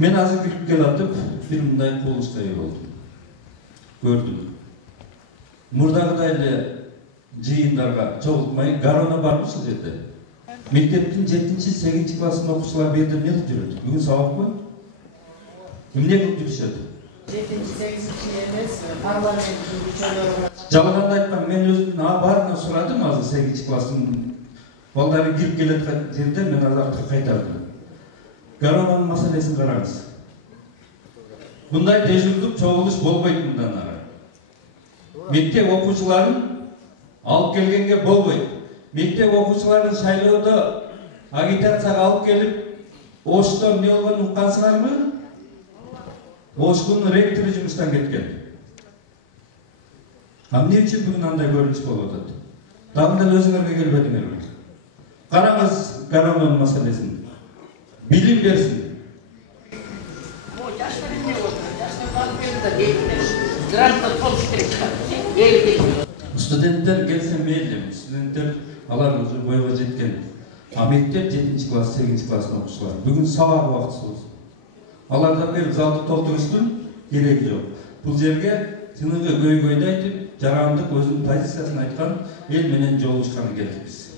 Мен азыр кирип келатып бир мындай кубулушка ээ болдум. Көрдүм. Мурдагыдай эле жыйындарга чогултмай, гарона барбы ушул жерде? Мектептин 7-8 классында окуучулар бу жерде эмне кылып жүрөт? Бүгүн сабак кой? Эмне кылып жүрүшөт? 7-8 эмес, парламент мүчөлөрү. Жалганда айткан, мен өзүмдүн баарынан сурадым азыр 8 класстын балдары кирип келаткан жерде мен азартка кайтардым. Гаронанын маселесин караңыз. Мындай дежурдук чогулуш болбойт мындан ары. Мектеп окуучуларын алып келгенге болбойт. Мектеп окуучуларын шайлоодо агитацияга алып келип, Оштон эмне болгонун уккансыңарбы? Оштун ректору жумуштан кеткен. Эмне үчүн бүгүн андай көрүнүш болуп атат? Дагы деле өзүңөргө келбедиңерби? Караңыз Гаронанын маселесин. Билим берсин. Студенттер келсе мейли, студенттер алар уже бойго жеткен. А мектеп 7 класс, 8 класстын окуучулары. Бүгүн сабак убактысы болсун. Алардан бери залды толтуруштун кереги жок. Бул жерге сыныбы көйгөйдү айтып, жарандык өзүнүн позициясын айткан эл менен жолугушканы керек биз.